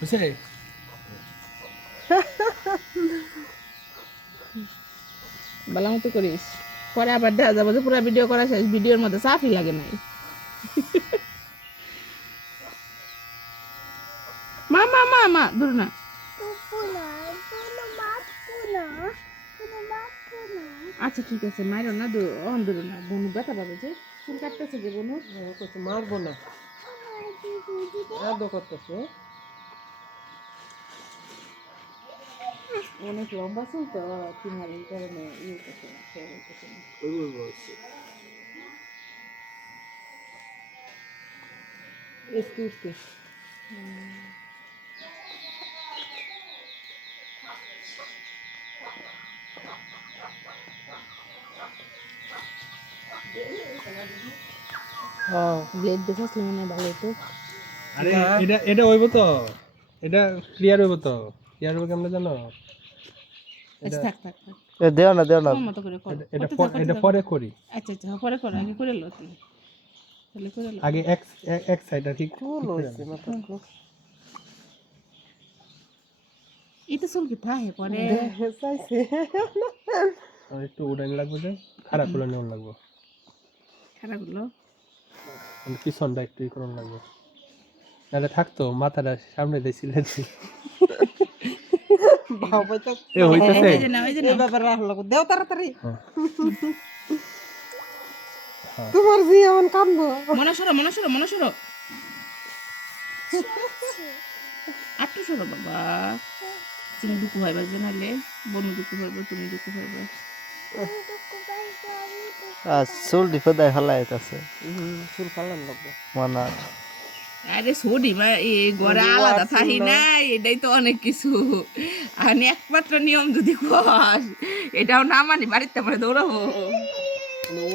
বুঝছে ভালো মতো করিস, পরে আবার দেখা যাবো যে পুরো ভিডিও করা শেষ, ভিডিওর মধ্যে চাপই লাগে নাই। মা মা মা মা দূর না। আচ্ছা ঠিক আছে, মাইরো না, অন দূর না, বনু ব্যথা পাবে যে চুল কাটতেছে যে বনু। মারবো না, আদর করতেছে। অনেক লম্বা চুল তো, তোমার এই কারণে ইয়ে করছে না, খেয়াল করছে না। একটু ব্লেড দেখে আসলে মনে হয় ভালো হতো। আরে এটা হইব তো, এটা ক্লিয়ার হইব তো। ক্লিয়ার হইব কেমনে জানো? আচ্ছা থাক থাক থাক, দেও না তোমার মতো করে করো। এটা পরে করি। আচ্ছা আচ্ছা পরে করো, আগে করে লো তুমি, তাহলে করে লো। আগে এক সাইডটা ঠিক লইছে মাথা কো এটা চুল কি থাকে পরে চাইছে আর একটু উড়ান লাগবে, যে খারাপ হলে নেওয়ার লাগবে, খারাপ হলো। পিছনটা একটু ই করার লাগবে, নাহলে থাকতো মাথাটা সামনে দিয়েছিল। বাবা তো এ হইতেছে এই যে না, এই যে এই না, ব্যাপার রাখলো দেও তাড়াতাড়ি হ্যাঁ। তোমার জি এমন কান্দো মনে সরো মনে সরো মনে সরো, আটটু সরো বাবা, তুমি দুঃখ হইবা যে, নাহলে বনু দুঃখ হইবা, তুমি দুঃখ হইবা। চুল ডিপে দেয় ফেলাইতেছে চুল ফালান লাগবো মানা আরে সোডি মা এই গড়া আলাদা থাকি না, এটাই তো অনেক কিছু। আর একমাত্র নিয়ম যদি কর, এটাও না মানি বাড়িতে পরে দৌড়াবো।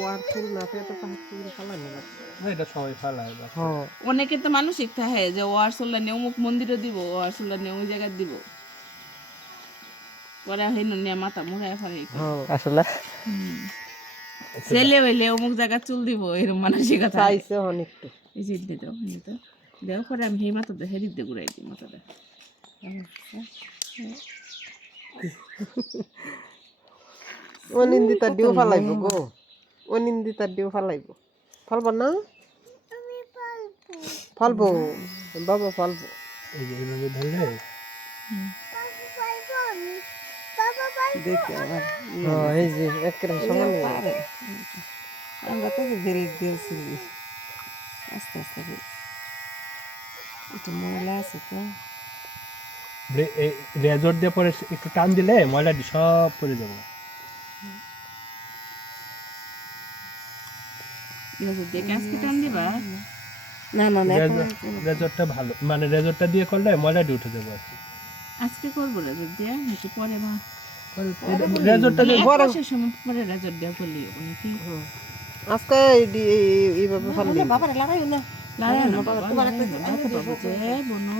ওয়ার চুল না পেয়ে তো তার চুল ফালান লাগবে না, এটা সবাই ফালায় বা। হ্যাঁ অনেকে তো মানসিক থাকে যে ও আরসোল্লা নিয়ে অমুক মন্দিরে দিব, ও আরসোল্লা নিয়ে ওই জায়গায় দিব, পরে হেন নিয়ে মাথা মুড়ায় ফেলে। আসলে ছেলে হইলে অমুক জায়গায় চুল দিব, এরকম মানসিকতা। চাইছে অনেক তো এই যে দিয়ে দাও, এই তো দেও, পরে আমি সেই মাথাটা হেদিক দিয়ে ঘুরাই দিই মাথাটা। অনিন্দিতা ডিও ফালাইব গো অনিন্দিতা ডিও ফালাইব ফালব না ফালবো বাবা ফালবো এই যে এইভাবে ধরলে দেখি আবার এই যে একের সমান আমরা তো বেরিয়ে দিয়েছি আস্তে আস্তে একটু ময়লা আছে তো রেজর দিয়ে পরে একটু টান দিলে ময়লাটি সব পরে যাবে। দেখে আজকে টান দিবা। না না না রেজরটা ভালো, মানে রেজরটা দিয়ে করলে ময়লাটি উঠে যাবে আর কি। আজকে করবো রেজর দিয়ে, নাকি পরে মা রেজরটা দিয়ে শেষ সময় পরে রেজর দেওয়া করলে নাকি আজকে এইভাবে ফাললে বাবা লাগাই না লাগাই না বাবা, লাগাই না, ব্যথা পাবো যে বনু।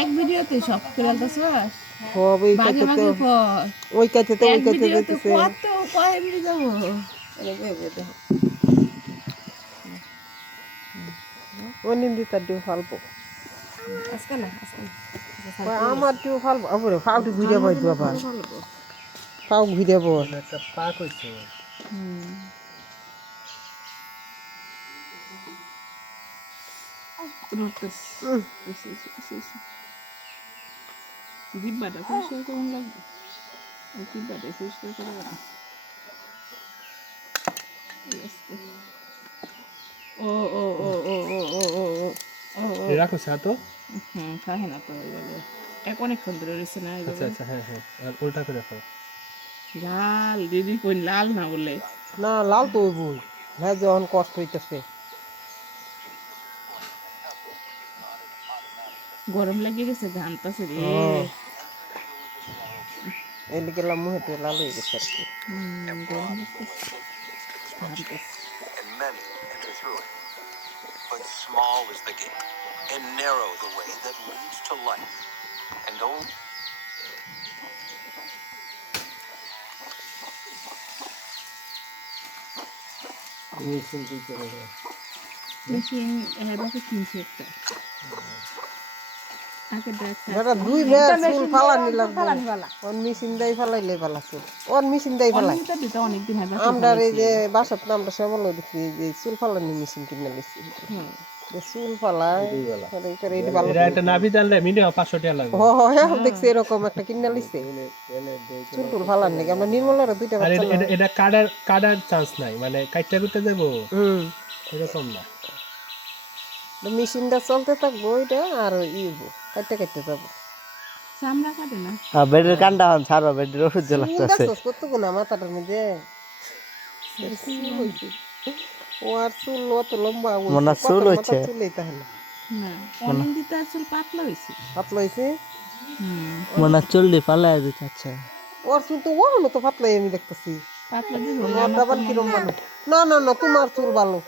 এক ভিডিওতে সব খেলাতেছ হবে ভাগে ভাগে পর, ওই কাছে তো এক ভিডিওতে কত কয় মিনিট যাবো। অনিন্দিতার ডিও ফালবো আজকে না, আজকে না, আমার ডিও ফালবো আবার ফাউটি ঘুরে বই বাবা ফাউ ঘুরে বই একটা পাক হইছে। জিব্বাটা পরিষ্কার কেমন লাগবে, ওই জিব্বাটা পরিষ্কার করে রাখো। ও ও ও ও ও ও ও ও ও রাখো সা তো। খাহে না তো এইভাবে, এক অনেকক্ষণ ধরে রয়েছে না আচ্ছা এইভাবে। আচ্ছা, হ্যাঁ হ্যাঁ, আর উল্টা করে রাখো। লাল দিদি কই লাল না বলে, না লাল তো বই হ্যাঁ যখন কষ্ট হইতেছে গরম লেগে গেছে, ঘামতাছে রে। এদিকে মুহেতে লাল হয়ে গেছে আর কি গরম লাগতেছে, ঘামতাছে। And many enter through it. But small is the gate, and narrow the way that leads to life. And only machine হ্যাঁ বাপে কিনছে একটা আগে দেখা বেটা দুই মেয়ে চুল ফালানি লাগবে ওর মেশিন দেই ফালাইলে ফালা চুল ওর মেশিন দেই ফালাই অনেকটা দিতে অনেকদিন হয় আমরা এই যে বাসাত না আমরা শ্যামল দেখি যে চুল ফালানি মেশিন কিনে লিছি যে চুল ফালায় পরে করে এটা ভালো এটা একটা নাভি জানলে মিনিমাম 500 টাকা লাগবে। দেখছি এরকম একটা কিনে লিছে চুল টুল ফালান নাকি আমরা নির্মলের দুইটা আর বাচ্চা না। এটা কাটার চান্স নাই, মানে কাটতে করতে যাবো এরকম না। মেশিনটা চলতে থাকবো এটা আর ইবো কাটতে কাটতে যাবো চামড়া কাটে না বেডের কান্ডা হন ছাড়ো, বেডের ওষুধ যে লাগতেছে। কতগুলো মাথাটার মধ্যে চুল হইছে। ও আর চুল অত লম্বা মনে হয় চুল হইছে। চুলেই তাহলে না অনেক দিতে আসলে পাতলা হয়েছে পাতলা হইছে মনে হয় চুল দিয়ে পালাই দিতে আচ্ছা। ওর চুল তো ওর মতো পাতলাই আমি দেখতেছি পাতলা দিয়ে ওর দাবান কিরম ভালো না না না তোমার চুল ভালো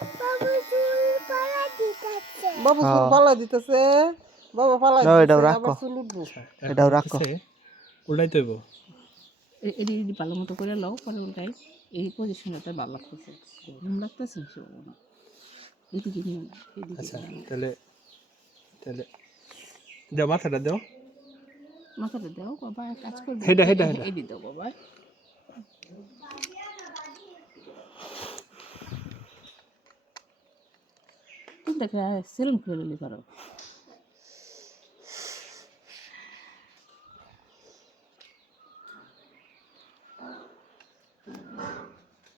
বাবু চুল পালা দিতেছে বাবা পালা না, এটাও দিতেছে রাখো। আবার চুল উঠবো এটাও রাখো। উল্টাইতে হইব। এটি ভালো মতো করে লও পরে ওটাই এই পজিশনটা ভালো লাগতেছে ঘুম লাগতেছে এদিকে নিও না এদিকে আচ্ছা তাহলে তাহলে দাও মাথাটা দাও। মাথাটা দাও বাবা কাজ করবে হেডা। এডি দাও বাবা তুমি দেখে সেলুন খুলে নিতে পারো